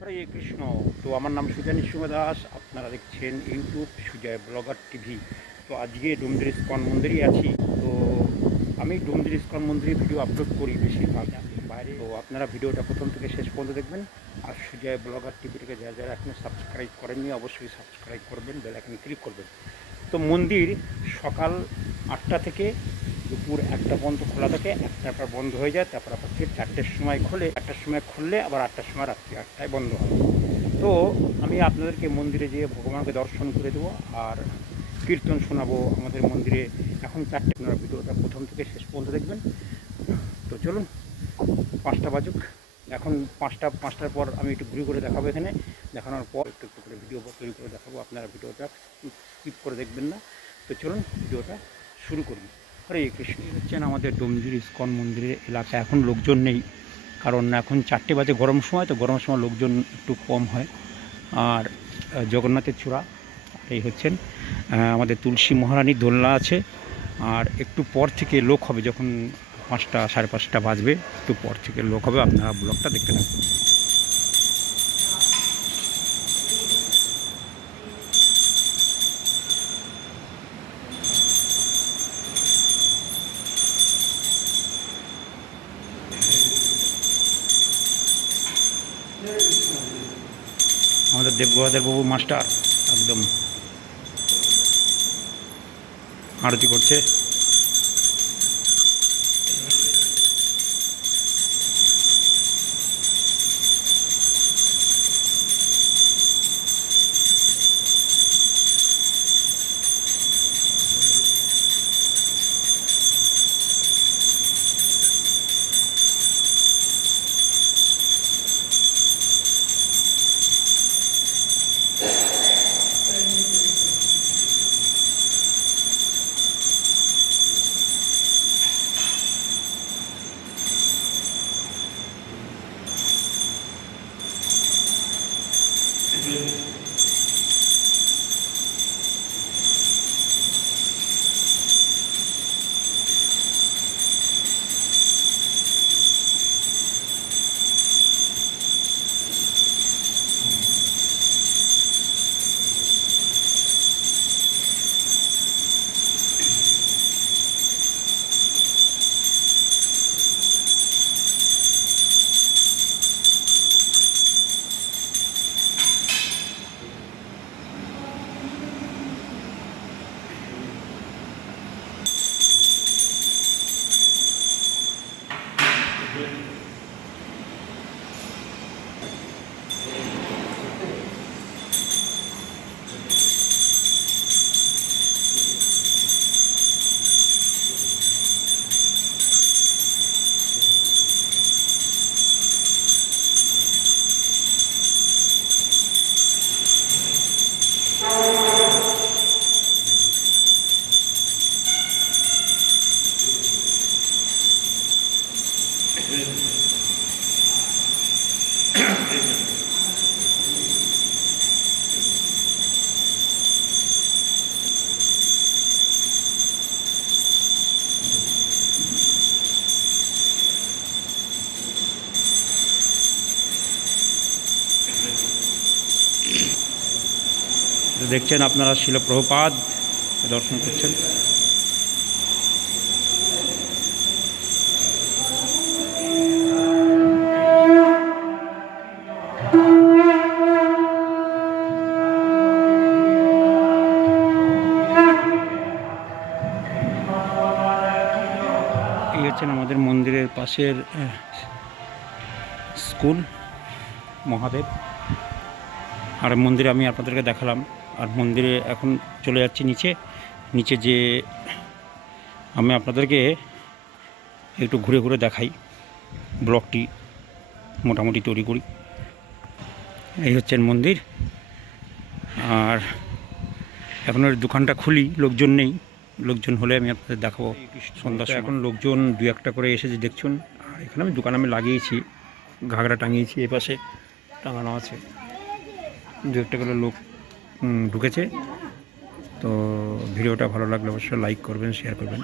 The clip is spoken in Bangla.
হরে কৃষ্ণ। তো আমার নাম সুজানি সিংহ দাস আপনারা দেখছেন ইউটিউব সুজয় ব্লগার টিভি। তো আজকে ডুমদির ইস্কন মন্দিরে আছি। তো আমি ডুমদির ইস্কন মন্দিরে ভিডিও আপলোড করি বেশিরভাগ। বাইরে। তো আপনারা ভিডিওটা প্রথম থেকে শেষ পর্যন্ত দেখবেন। আর সুজয় ব্লগার টিভিটাকে যারা যারা এখনও সাবস্ক্রাইব করেননি অবশ্যই সাবস্ক্রাইব করবেন বেল আইকনে ক্লিক করবেন। তো মন্দির সকাল আটটা থেকে দুপুর একটা পর্যন্ত খোলা থাকে একটার পর বন্ধ হয়ে যায়, তারপর আবার ফির চারটের সময় খোলে একটার সময় খুললে আবার আটটার সময় রাত্রি আটটায় বন্ধ হয়। তো আমি আপনাদেরকে মন্দিরে যেয়ে ভগবানকে দর্শন করে দেবো আর কীর্তন শোনাবো আমাদের মন্দিরে। এখন চারটে আপনারা ভিডিওটা প্রথম থেকে শেষ পর্যন্ত দেখবেন। তো চলুন, পাঁচটা বাজুক। এখন পাঁচটা, পাঁচটার পর আমি একটু ঘুরে করে দেখাবো এখানে। দেখানোর পর একটু একটু করে ভিডিও তৈরি করে দেখাবো। আপনারা ভিডিওটা স্কিপ করে দেখবেন না। তো চলুন, ভিডিওটা শুরু করুন হরে কৃষ্ণ। হচ্ছেন আমাদের ডোমজুর ইস্কন মন্দিরের এলাকা। এখন লোকজন নেই, কারণ এখন চারটে বাজে গরম সময়, তো গরম সময় লোকজন একটু কম হয়। আর জগন্নাথের চূড়া এই হচ্ছেন আমাদের তুলসী মহারানীর দোলনা আছে। আর একটু পর থেকে লোক হবে, যখন পাঁচটা, সাড়ে পাঁচটা বাজবে, একটু পর থেকে লোক হবে। আপনারা ব্লগটা দেখতে থাকুন। দেবগোহাদের বাবু মাস্টার একদম আরতি করছে। দেখছেন আপনারা শিলপ্রভুপাদ দর্শন করছেন। এই হচ্ছেন আমাদের মন্দিরের পাশের স্কুল, মহাদেব। আর মন্দিরে আমি আপনাদেরকে দেখালাম। আর মন্দিরে এখন চলে যাচ্ছি নিচে। নিচে যে আমি আপনাদেরকে একটু ঘুরে ঘুরে দেখাই, ব্লকটি মোটামুটি তৈরি করি। এই হচ্ছেন মন্দির। আর এখন ওর দোকানটা খুলি, লোকজন নেই। লোকজন হলে আমি আপনাদের দেখাবো সন্ধ্যা এখন লোকজন দু একটা করে এসেছে, দেখছুন? আর এখানে আমি দোকান আমি লাগিয়েছি, ঘাগরা টাঙিয়েছি এ পাশে টাঙানো আছে। দু একটা করে লোক ঢুকেছে। তো ভিডিওটা ভালো লাগলে অবশ্যই লাইক করবেন শেয়ার করবেন।